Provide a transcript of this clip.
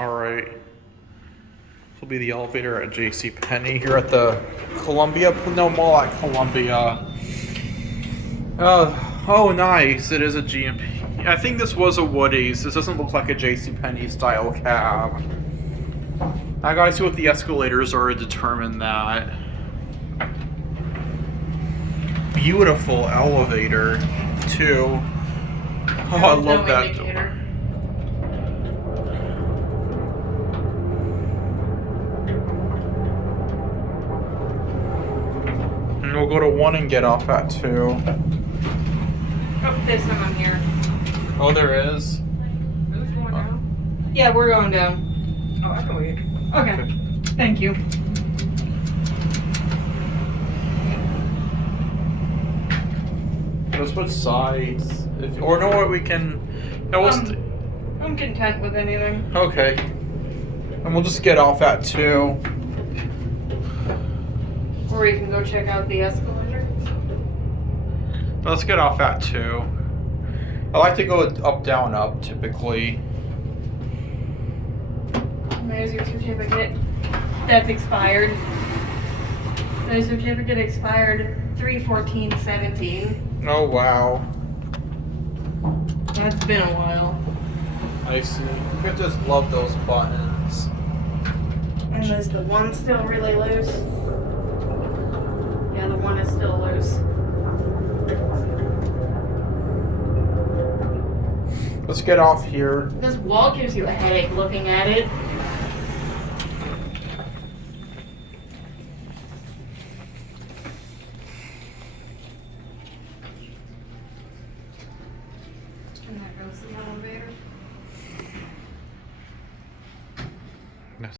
Alright. This will be the elevator at JCPenney here at the Columbia. No, more like Columbia. Oh, nice. It is a GMP. I think this was a Woody's. This doesn't look like a JCPenney style cab. I gotta see what the escalators are to determine that. Beautiful elevator, too. Oh, I love that door. And we'll go to 1 and get off at 2. Oh, there's someone here. Oh, there is? Who's going down? Yeah, we're going down. Oh, I can wait. Okay. Thank you. Let's put sides. Or know what we can... I'm content with anything. Okay. And we'll just get off at 2. Or we can go check out the escalator. Let's get off at 2. I like to go up, down, up, typically. There's your certificate. That's expired. The certificate expired 3/14/17. Oh, wow. That's been a while. I see. I just love those buttons. And is the one still really loose? Yeah, the one is still loose. Let's get off here. This wall gives you a headache looking at it.